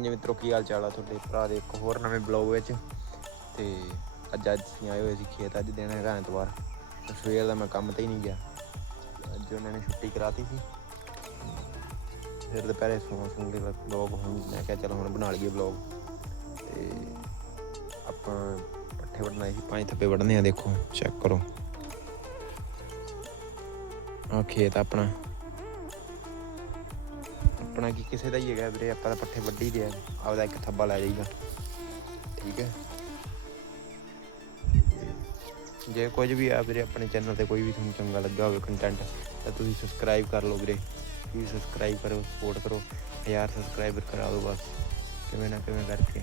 ਹਾਂਜੀ ਮਿੱਤਰੋ ਕੀ ਹਾਲ ਚਾਲ ਆ ਤੁਹਾਡੇ ਭਰਾ ਦੇ, ਇੱਕ ਹੋਰ ਨਵੇਂ ਬਲੌਗ ਵਿੱਚ। ਤੇ ਅੱਜ ਅੱਜ ਅਸੀਂ ਆਏ ਹੋਏ ਸੀ ਖੇਤ, ਅੱਜ ਦਿਨ ਹੈਗਾ ਐਤਵਾਰ। ਤੇ ਸਵੇਰ ਦਾ ਮੈਂ ਕੰਮ ਤੇ ਹੀ ਨਹੀਂ ਗਿਆ। ਅੱਜ ਉਹਨਾਂ ਨੇ ਛੁੱਟੀ ਕਰਾਤੀ ਸੀ। ਫਿਰ ਦੁਪਹਿਰੇ ਸੌਂ ਸੌਂ ਕੇ ਬਲੌਗ ਹੁਣ ਮੈਂ ਕਿਹਾ ਚਲ ਹੁਣ ਬਣਾ ਲਈਏ ਬਲੌਗ। ਤੇ ਆਪਾਂ ਪੱਠੇ ਵੜਨਾ ਸੀ, ਪੰਜ ਥੱਪੇ ਵੜਨੇ ਆ, ਦੇਖੋ ਚੈੱਕ ਕਰੋ। ਆ ਖੇਤ ਆਪਣਾ। ਆਪਣਾ ਕੀ ਕਿਸੇ ਦਾ ਹੀ ਹੈਗਾ ਵੀਰੇ, ਆਪਾਂ ਤਾਂ ਪੱਠੇ ਵੱਢੀ ਦੇ ਆ। ਆਪਦਾ ਇੱਕ ਥੱਬਾ ਲੈ ਜਾਈਦਾ ਠੀਕ ਹੈ? ਜੇ ਕੁਝ ਵੀ ਆ ਵੀਰੇ, ਆਪਣੇ ਚੈਨਲ ਤੇ ਕੋਈ ਵੀ ਤੁਹਾਨੂੰ ਚੰਗਾ ਲੱਗਾ ਹੋਵੇ ਕੰਟੈਂਟ ਤਾਂ ਤੁਸੀਂ ਸਬਸਕ੍ਰਾਈਬ ਕਰ ਲਓ ਵੀਰੇ। ਪਲੀਜ਼ ਸਬਸਕ੍ਰਾਈਬ ਕਰੋ ਸਪੋਰਟ ਕਰੋ, ਹਜ਼ਾਰ ਸਬਸਕ੍ਰਾਈਬਰ ਕਰਾ ਦਿਓ ਬਸ। ਕਿਵੇਂ ਨਾ ਕਿਵੇਂ ਕਰਕੇ।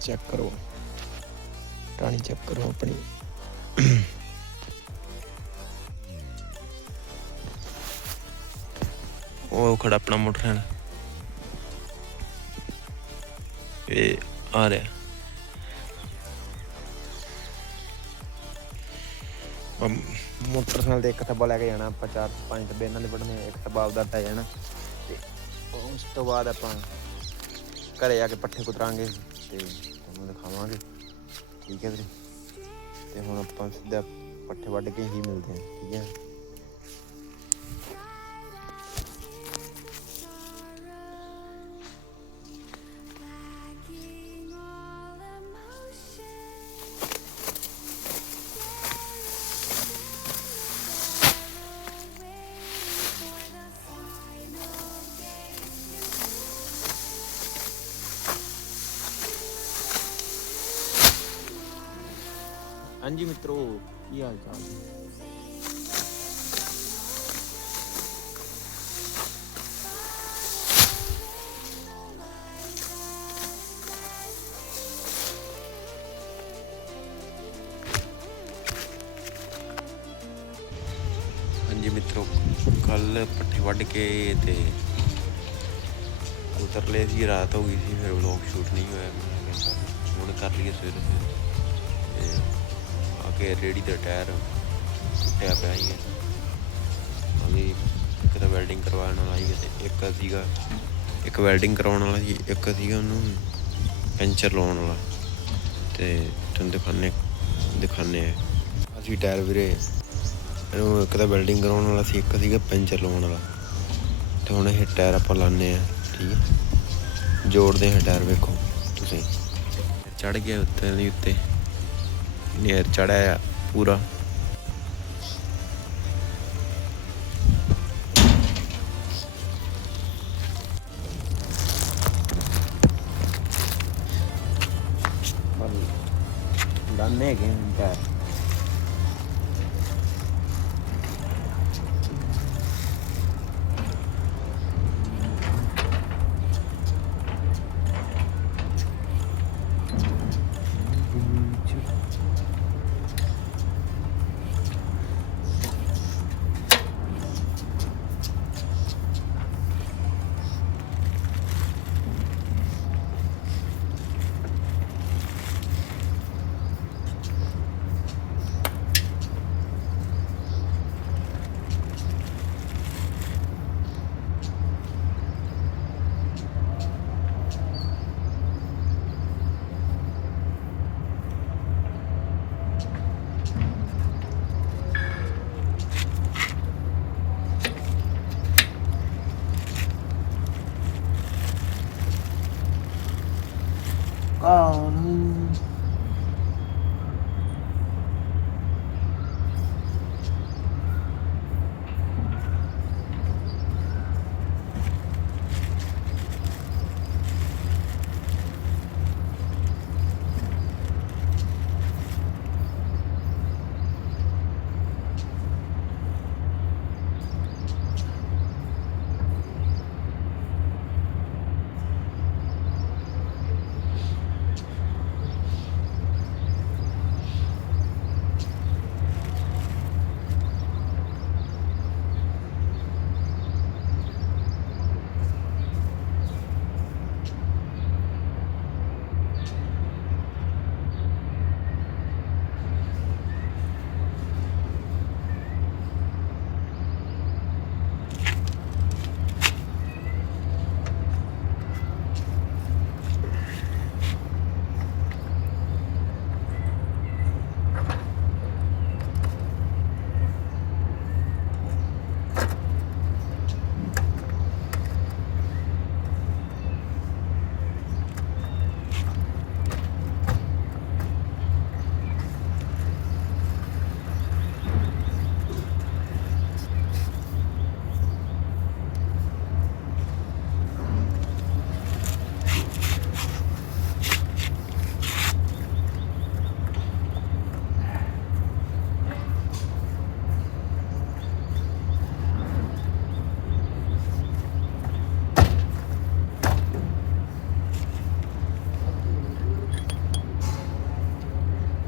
ਚੈੱਕ ਕਰੋ। ਟਾਣੀ ਚੈੱਕ ਕਰੋ ਆਪਣੀ। ਉਹ ਖੜਾ ਆਪਣਾ ਮੋਟਰਸਾਈਕਲ ਇਹ ਆ ਰਿਹਾ। ਮੋਟਰਸਾਈਕਲ ਤੇ ਇੱਕ ਥੱਬਾ ਲੈ ਕੇ ਜਾਣਾ, ਆਪਾਂ ਚਾਰ ਪੰਜ ਥੱਬੇ ਇਹਨਾਂ ਦੇ ਵੱਢਣੇ, ਇੱਕ ਥੱਬਾ ਆਪਦਾ ਪੈ ਜਾਣਾ। ਤੇ ਉਸ ਤੋਂ ਬਾਅਦ ਆਪਾਂ ਘਰੇ ਆ ਕੇ ਪੱਠੇ ਕੁਤਰਾਂਗੇ ਤੇ ਤੁਹਾਨੂੰ ਦਿਖਾਵਾਂਗੇ। ਠੀਕ ਹੈ ਵੀਰੇ? ਤੇ ਹੁਣ ਆਪਾਂ ਸਿੱਧਾ ਪੱਠੇ ਵੱਢ ਕੇ ਹੀ ਮਿਲਦੇ ਹਾਂ, ਠੀਕ ਹੈ? ਹਾਂਜੀ ਮਿੱਤਰੋ, ਕੀ ਹਾਲ ਚਾਲ? ਹਾਂਜੀ ਮਿੱਤਰੋ, ਕੱਲ ਪੱਠੇ ਵੱਢ ਕੇ ਤੇ ਉਤਰ ਲਏ ਸੀ, ਰਾਤ ਹੋ ਗਈ ਸੀ, ਫਿਰ ਵਲੌਗ ਸ਼ੂਟ ਨਹੀਂ ਹੋਇਆ। ਮੈਂ ਹੁਣ ਕਰ ਲਈਏ ਸਵੇਰੇ ਸਵੇਰੇ। ਕੇ ਰੇੜੀ ਦਾ ਟਾਇਰ ਟੁੱਟਿਆ ਪਿਆ ਹੀ ਹੈ ਅभी ਇੱਕ ਤਾਂ ਵੈਲਡਿੰਗ ਕਰਵਾਉਣ ਵਾਲਾ ਸੀ ਤੇ ਇੱਕ ਸੀਗਾ, ਇੱਕ ਵੈਲਡਿੰਗ ਕਰਾਉਣ ਵਾਲਾ ਸੀ, ਇੱਕ ਸੀਗਾ ਉਹਨੂੰ ਪੈਂਚਰ ਲਾਉਣ ਵਾਲਾ। ਤੇ ਤੁਹਾਨੂੰ ਦਿਖਾਣੇ ਦਿਖਾਣੇ ਆ। ਅਸੀਂ ਟਾਇਰ ਵੀਰੇ, ਇਹਨੂੰ ਇੱਕ ਤਾਂ ਵੈਲਡਿੰਗ ਕਰਾਉਣ ਵਾਲਾ ਸੀ, ਇੱਕ ਸੀਗਾ ਪੈਂਚਰ ਲਾਉਣ ਵਾਲਾ। ਤੇ ਹੁਣ ਇਹ ਟਾਇਰ ਆਪਾਂ ਲਾਣੇ ਆ, ਠੀਕ ਹੈ ਜੋੜਦੇ ਹਾਂ ਟਾਇਰ, ਵੇਖੋ ਤੁਸੀਂ। ਚੜ ਗਿਆ ਉੱਤੇ ਦੀ ਉੱਤੇ। ਨੇਰ ਚੜਿਆ ਪੂਰਾ। ਡਨ ਹੈਗੇ ਹੁਣ ਟਾਇਰ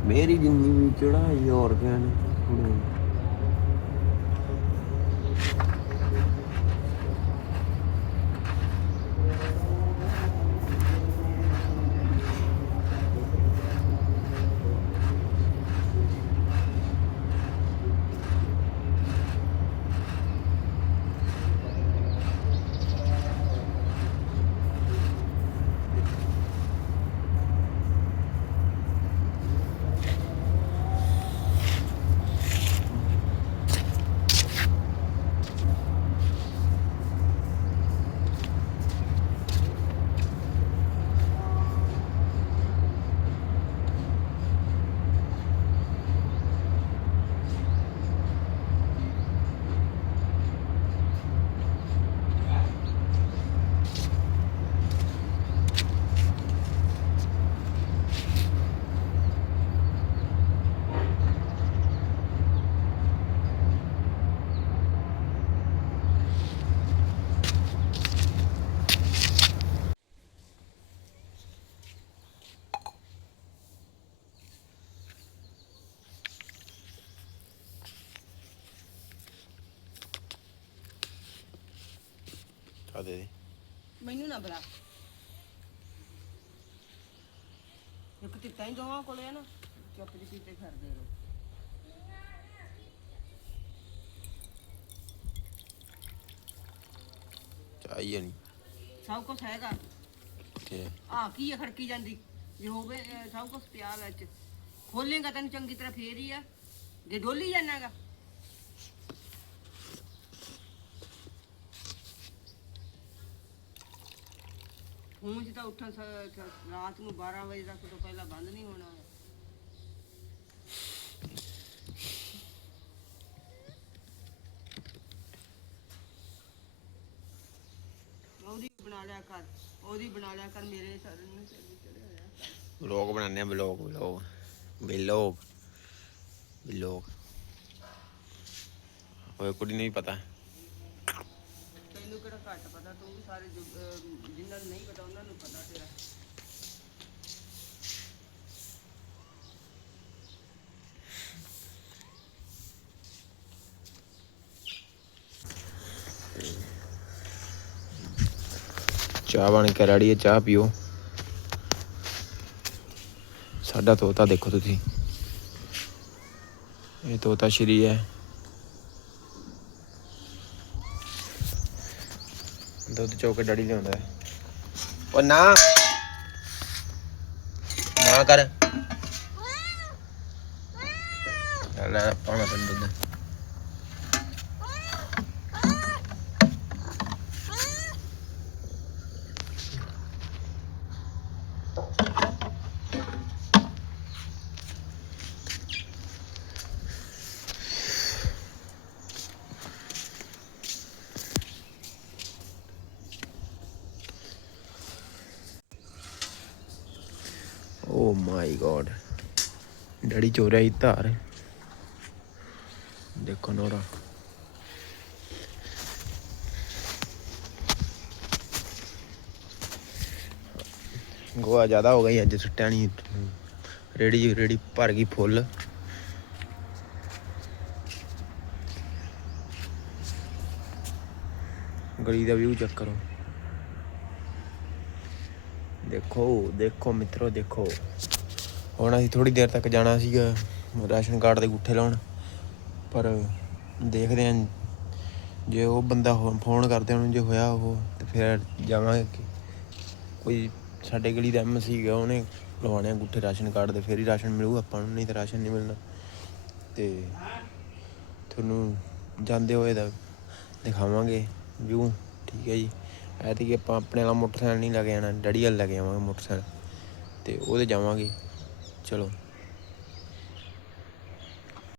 ਮੇਰੀ ਜਿੰਨੀ ਵੀ ਚੜਾਈ ਆਰਗਨ ਹੁਣ ਆ ਦੇ। ਮੈਨੂੰ ਨਾ ਬੁਲਾ ਇੱਕ ਤਿੱਤਾ ਹੀ ਦੋਵਾਂ ਕੋਲੇ ਆ ਨਾ। ਚੁੱਪ ਜੀ ਕੀਤੇ ਫਿਰਦੇ ਰਹੋ। ਚਾਹੀਏ ਨਹੀਂ ਸਭ ਕੁਝ ਹੈਗਾ। ਤੇ ਆ? ਕੀ ਆ ਖੜਕੀ ਜਾਂਦੀ। ਜੇ ਹੋਵੇ ਅਹ, ਸਭ ਕੁਝ ਪਿਆ ਵਿੱਚ। ਖੋਲੇਗਾ ਤੈਨੂੰ ਚੰਗੀ ਤਰ੍ਹਾਂ ਫੇਰ ਹੀ ਆ। ਜੇ ਡੋਲੀ ਜਾਣਾਗਾ। ਹੁਣ ਤਾਂ ਉੱਠਣ ਸ- ਸ- ਰਾਤ ਨੂੰ 12 ਵਜੇ ਤੱਕ ਤੋਂ ਪਹਿਲਾਂ ਬੰਦ ਨਹੀਂ ਹੋਣਾ। ਉਹਦੀ ਬਣਾ ਲਿਆ ਕਰ, ਉਹਦੀ ਬਣਾ ਲਿਆ ਕਰ, ਮੇਰੇ ਸਰ ਨੂੰ ਸਿਰ ਵੀ ਚੜਿਆ ਹੋਇਆ। ਵਲੌਗ ਬਣਾਉਂਦੇ ਆ ਵਲੌਗ ਵਲੌਗ ਵਲੌਗ ਵਲੌਗ ਓਏ ਕੁੜੀ ਨੂੰ ਵੀ ਪਤਾ। ਤੈਨੂੰ ਕਿਹੜਾ ਘੱਟ ਪਤਾ, ਤੂੰ ਵੀ ਸਾਰੇ ਜੋ- ਅਹ ਜਿਨ੍ਹਾਂ ਨੂੰ ਨਹੀਂ ਪਤਾ, ਉਹਨਾਂ ਨੂੰ ਪਤਾ ਤੇਰਾ। ਚਾਹ ਬਣ ਕੇ ਰੈਡੀ ਹੈ, ਚਾਹ ਪੀਓ। ਸਾਡਾ ਤੋਤਾ ਦੇਖੋ ਤੁਸੀਂ। ਇਹ ਤੋਤਾ ਸ਼੍ਰੀ ਹੈ। ਦੁੱਧ ਚੋ ਕੇ ਡੜੀ ਲਿਆਉਂਦਾ ਹੈ। ਉਹ ਨਾ। ਨਾ ਕਰ। ਲੈ ਲੈ ਪਾਣਾ ਤੈਨੂੰ ਦੁੱਧ। ਮਾਈ ਗॉड ਡੈਡੀ ਚੋਰਿਆ ਹੀ ਧਾਰ। ਦੇਖੋ ਨੋਰਾ। ਗੋਆ ਜ਼ਿਆਦਾ ਹੋ ਗਈ ਅੱਜ ਸੁੱਟਿਆ ਨਹੀਂ ਰੇੜੀ ਰੇੜੀ ਭਰ ਗਈ ਫੁੱਲ। ਗਲੀ ਦਾ ਵਿਊ ਚੈੱਕ ਕਰੋ। ਦੇਖੋ ਦੇਖੋ ਮਿੱਤਰੋ, ਦੇਖੋ। ਹੁਣ ਅਸੀਂ ਥੋੜੀ ਦੇਰ ਤੱਕ ਜਾਣਾ ਸੀਗਾ ਰਾਸ਼ਨ ਕਾਰਡ ਦੇ ਗੁੱਠੇ ਲਾਉਣ, ਪਰ ਦੇਖਦੇ ਹਾਂ ਜੇ ਉਹ ਬੰਦਾ ਹੋ- ਫੋਨ ਕਰਦੇ ਉਹਨੂੰ ਜੇ ਹੋਇਆ ਉਹ, ਤੇ ਫਿਰ ਜਾਵਾਂਗੇ ਕੋਈ ਸਾਡੇ ਗਲੀ ਦਾ ਐਮ ਸੀਗਾ ਉਹਨੇ ਲਵਾਉਣੇ ਆ ਗੁੱਠੇ ਰਾਸ਼ਨ ਕਾਰਡ ਦੇ, ਫਿਰ ਹੀ ਰਾਸ਼ਨ ਮਿਲੂ ਆਪਾਂ ਨੂੰ, ਨਹੀਂ ਤਾਂ ਰਾਸ਼ਨ ਨਹੀਂ ਮਿਲਣਾ। ਤੇ ਤੁਹਾਨੂੰ ਜਾਂਦੇ ਹੋਏ ਦਾ ਦਿਖਾਵਾਂਗੇ ਵਿਊ, ਠੀਕ ਹੈ ਜੀ। ਐਤਕੀ ਆਪਾਂ ਆਪਣੇ ਵਾਲਾ ਮੋਟਰਸਾਈਕਲ ਨਹੀਂ ਲੈ ਕੇ ਜਾਣਾ, ਡੈਡੀ ਵਾਲਾ ਲੈ ਕੇ ਆਵਾਂਗੇ ਮੋਟਰਸਾਈਕਲ, ਤੇ ਉਹਦੇ ਜਾਵਾਂਗੇ। ਚਲੋ